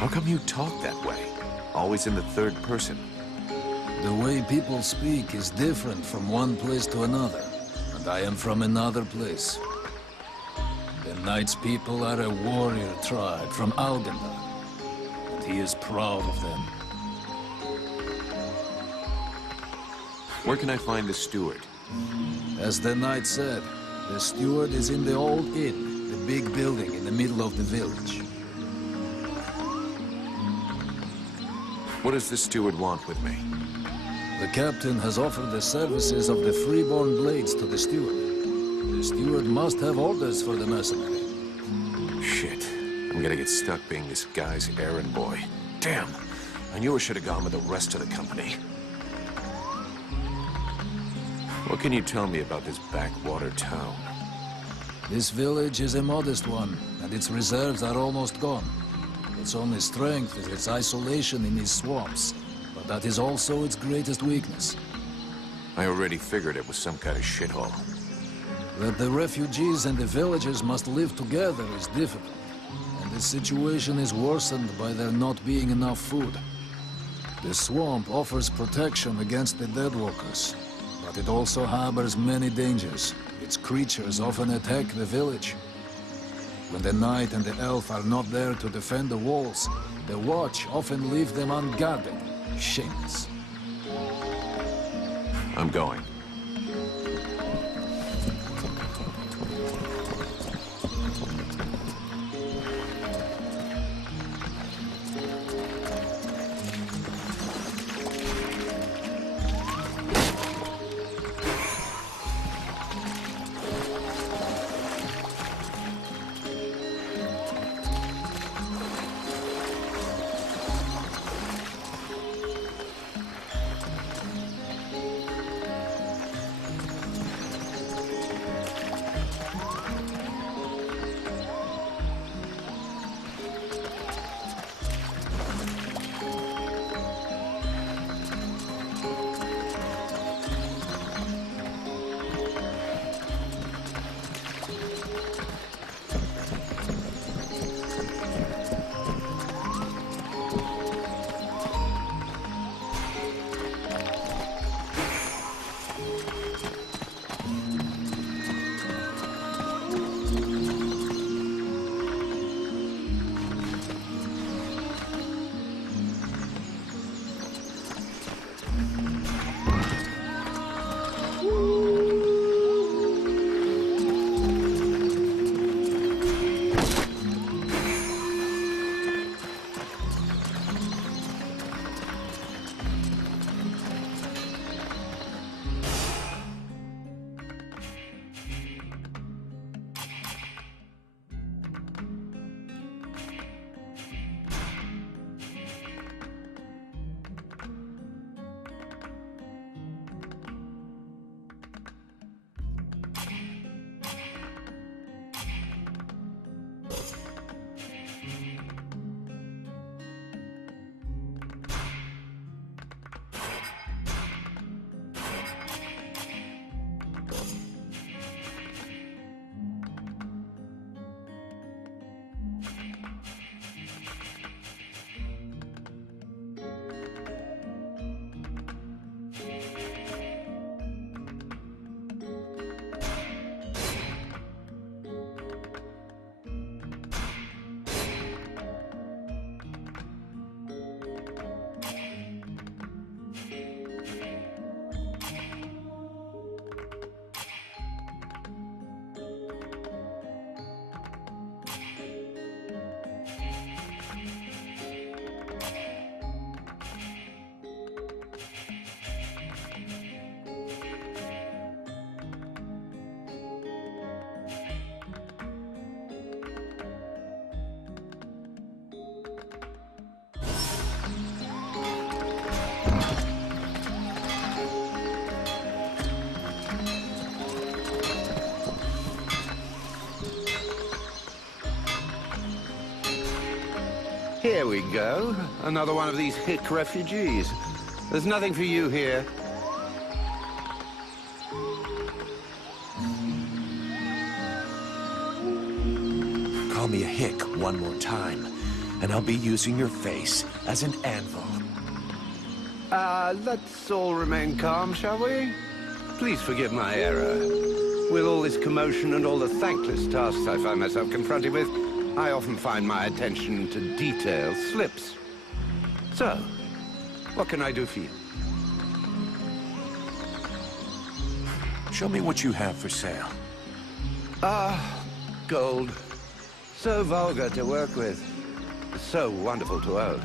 How come you talk that way? Always in the third person. The way people speak is different from one place to another, and I am from another place. The Knight's people are a warrior tribe from Alganda, and he is proud of them. Where can I find the steward? As the Knight said, the steward is in the old inn, the big building in the middle of the village. What does the steward want with me? The captain has offered the services of the freeborn blades to the steward. The steward must have orders for the mercenary. Shit. I'm gonna get stuck being this guy's errand boy. Damn! I knew I should have gone with the rest of the company. What can you tell me about this backwater town? This village is a modest one, and its reserves are almost gone. Its only strength is its isolation in these swamps, but that is also its greatest weakness. I already figured it was some kind of shithole. That the refugees and the villagers must live together is difficult, and the situation is worsened by there not being enough food. The swamp offers protection against the Deadwalkers, but it also harbors many dangers. Its creatures often attack the village. When the Knight and the Elf are not there to defend the walls, the Watch often leave them unguarded. Shameless. I'm going. Here we go. Another one of these hick refugees. There's nothing for you here. Call me a hick one more time, and I'll be using your face as an anvil. Let's all remain calm, shall we? Please forgive my error. With all this commotion and all the thankless tasks I find myself confronted with, I often find my attention to detail slips. So, what can I do for you? Show me what you have for sale. Gold. So vulgar to work with. So wonderful to own.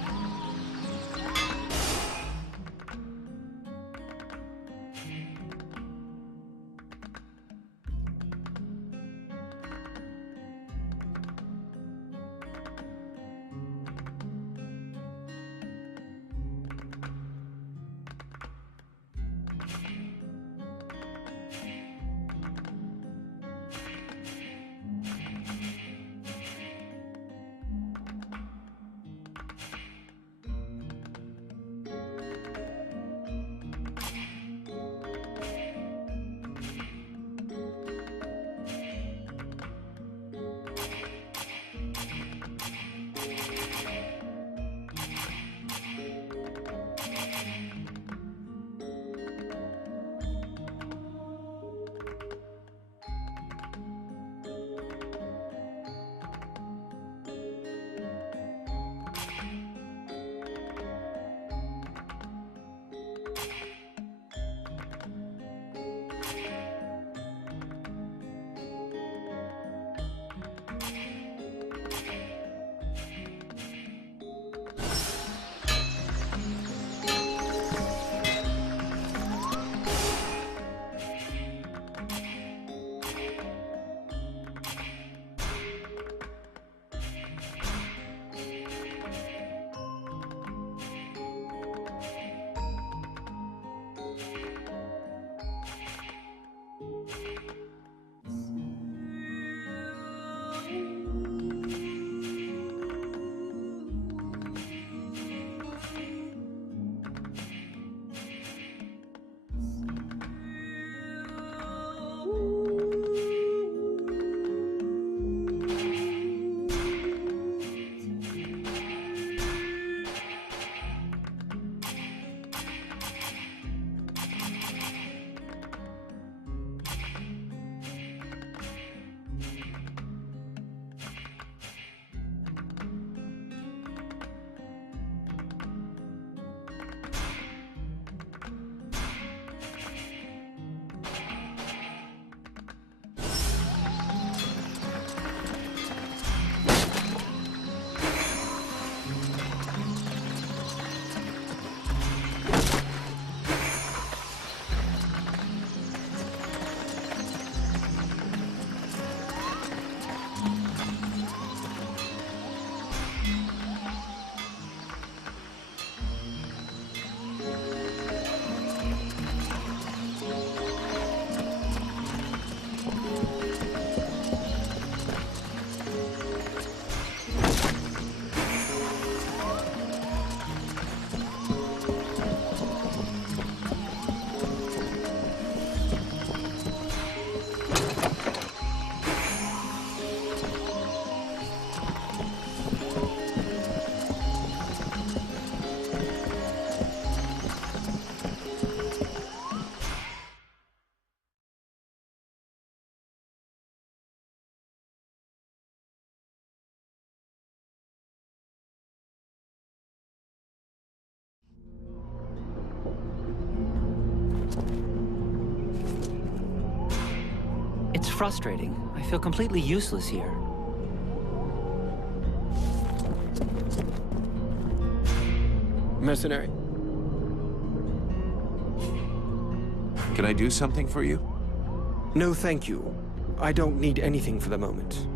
It's frustrating. I feel completely useless here. Mercenary. Can I do something for you? No, thank you. I don't need anything for the moment.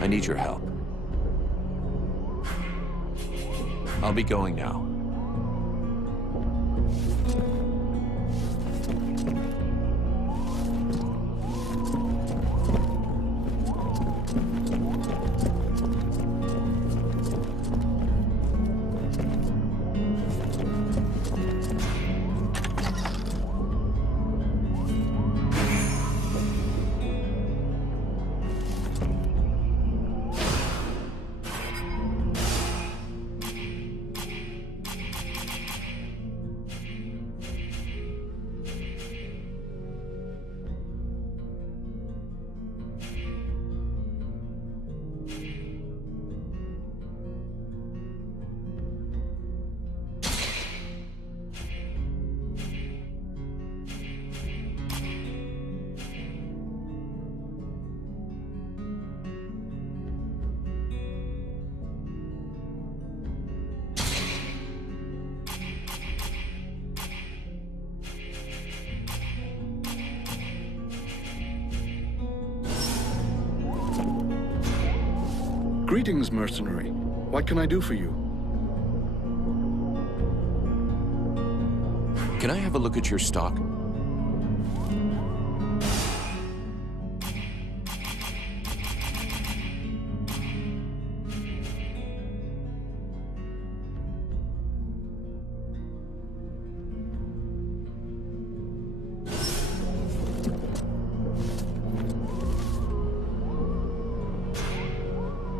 I need your help. I'll be going now. Greetings, mercenary. What can I do for you? Can I have a look at your stock?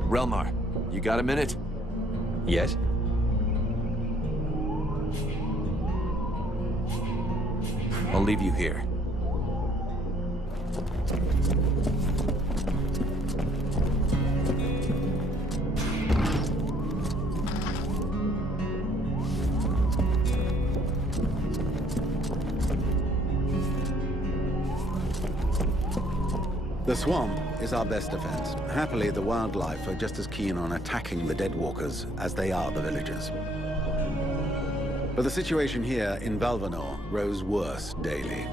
Relmar, you got a minute? Yes? I'll leave you here. The swamp is our best defense. Happily, the wildlife are just as keen on attacking the Deadwalkers as they are the villagers. But the situation here in Valvanor grows worse daily.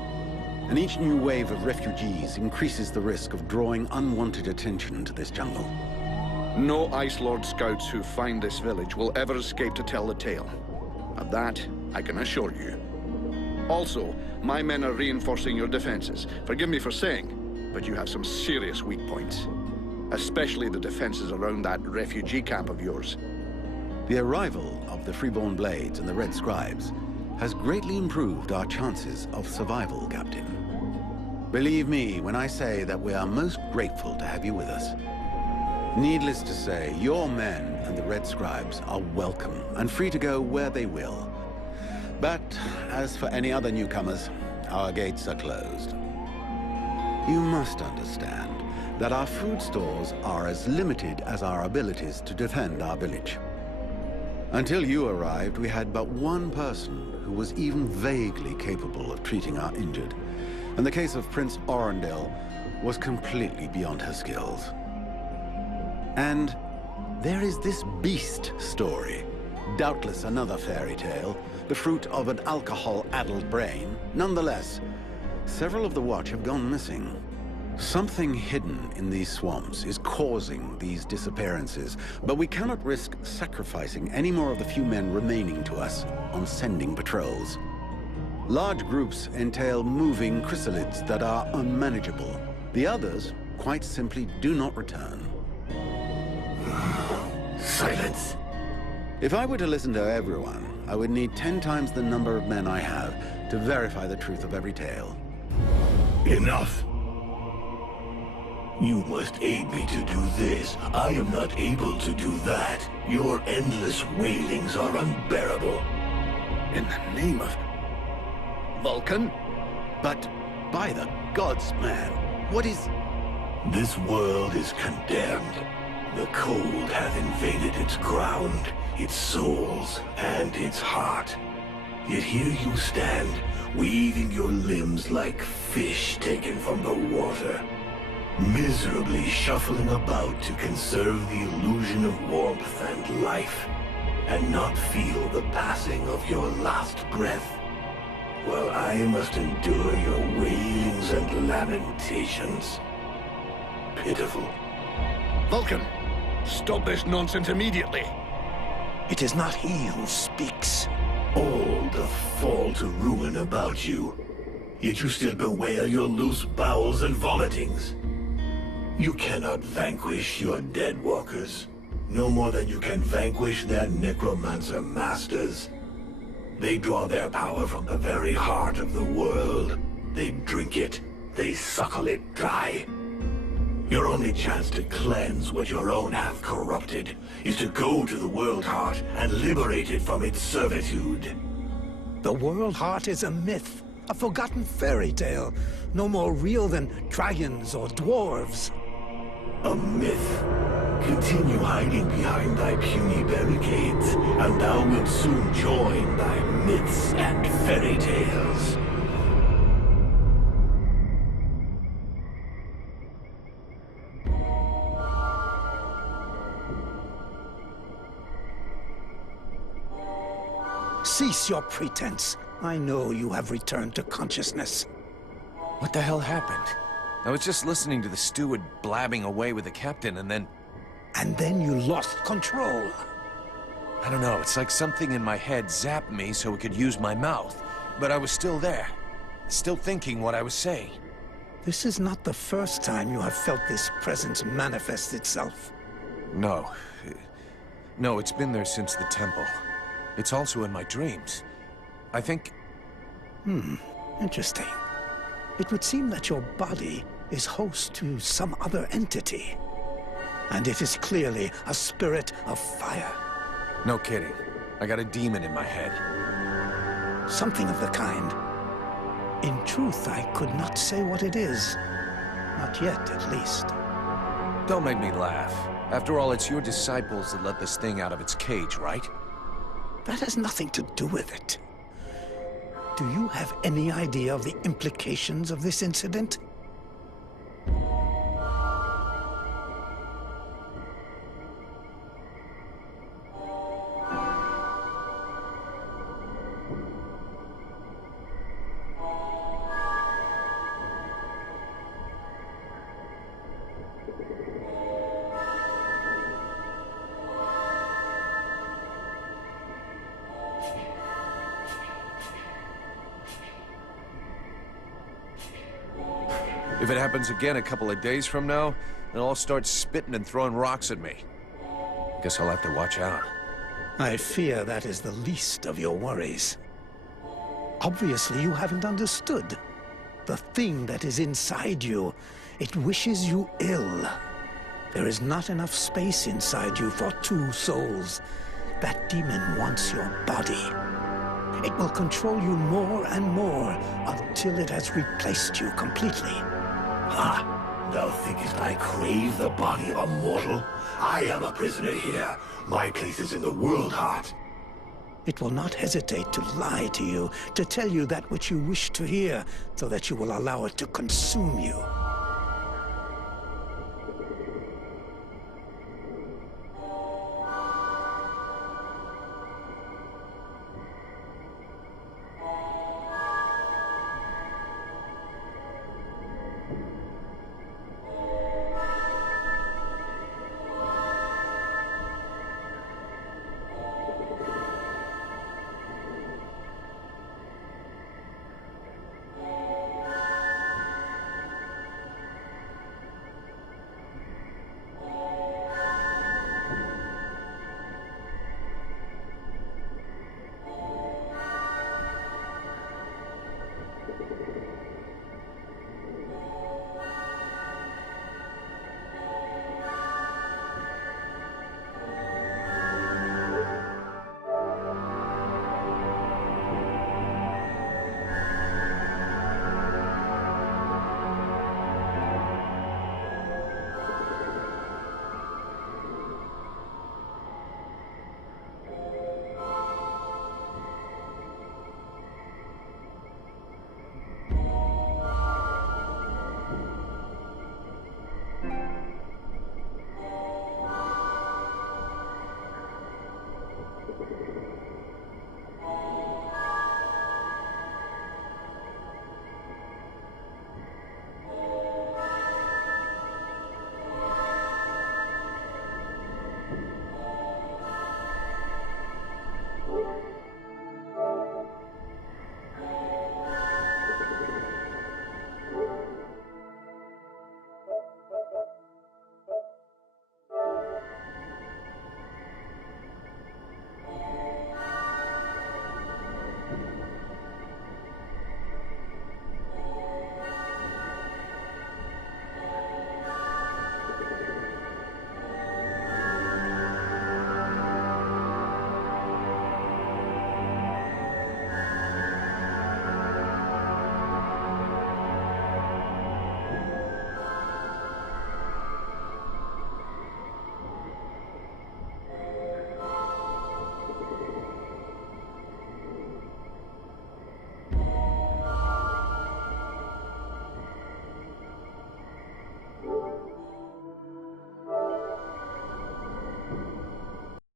And each new wave of refugees increases the risk of drawing unwanted attention to this jungle. No Ice Lord scouts who find this village will ever escape to tell the tale. Of that, I can assure you. Also, my men are reinforcing your defenses. Forgive me for saying, but you have some serious weak points. Especially the defenses around that refugee camp of yours. The arrival of the Freeborn Blades and the Red Scribes has greatly improved our chances of survival, Captain. Believe me when I say that we are most grateful to have you with us. Needless to say, your men and the Red Scribes are welcome and free to go where they will. But as for any other newcomers, our gates are closed. You must understand that our food stores are as limited as our abilities to defend our village. Until you arrived, we had but one person who was even vaguely capable of treating our injured. And the case of Prince Orendil was completely beyond her skills. And there is this beast story. Doubtless another fairy tale, the fruit of an alcohol-addled brain. Nonetheless, several of the Watch have gone missing. Something hidden in these swamps is causing these disappearances, but we cannot risk sacrificing any more of the few men remaining to us on sending patrols. Large groups entail moving chrysalids that are unmanageable. The others, quite simply, do not return. Silence. If I were to listen to everyone, I would need 10 times the number of men I have to verify the truth of every tale. Enough. You must aid me to do this. I am not able to do that. Your endless wailings are unbearable. In the name of... Vulcan? But by the gods, man, what is... This world is condemned. The cold hath invaded its ground, its souls, and its heart. Yet here you stand, weaving your limbs like fish taken from the water. Miserably shuffling about to conserve the illusion of warmth and life, and not feel the passing of your last breath, while I must endure your wailings and lamentations. Pitiful. Vulcan, stop this nonsense immediately. It is not he who speaks. All the fall to ruin about you, yet you still bewail your loose bowels and vomitings. You cannot vanquish your Deadwalkers, no more than you can vanquish their necromancer masters. They draw their power from the very heart of the world. They drink it, they suckle it dry. Your only chance to cleanse what your own have corrupted is to go to the World Heart and liberate it from its servitude. The World Heart is a myth, a forgotten fairy tale, no more real than dragons or dwarves. A myth. Continue hiding behind thy puny barricades, and thou wilt soon join thy myths and fairy tales. Cease your pretense. I know you have returned to consciousness. What the hell happened? I was just listening to the steward blabbing away with the captain, and then... and then you lost control. I don't know, it's like something in my head zapped me so it could use my mouth. But I was still there, still thinking what I was saying. This is not the first time you have felt this presence manifest itself. No. No, it's been there since the temple. It's also in my dreams. I think... Interesting. It would seem that your body is host to some other entity. And it is clearly a spirit of fire. No kidding. I got a demon in my head. Something of the kind. In truth, I could not say what it is. Not yet, at least. Don't make me laugh. After all, it's your disciples that let this thing out of its cage, right? That has nothing to do with it. Do you have any idea of the implications of this incident? If it happens again a couple of days from now, then I'll start spitting and throwing rocks at me. Guess I'll have to watch out. I fear that is the least of your worries. Obviously, you haven't understood. The thing that is inside you, it wishes you ill. There is not enough space inside you for two souls. That demon wants your body. It will control you more and more until it has replaced you completely. Ha! Thou thinkest I crave the body of a mortal? I am a prisoner here. My place is in the world heart. It will not hesitate to lie to you, to tell you that which you wish to hear, so that you will allow it to consume you.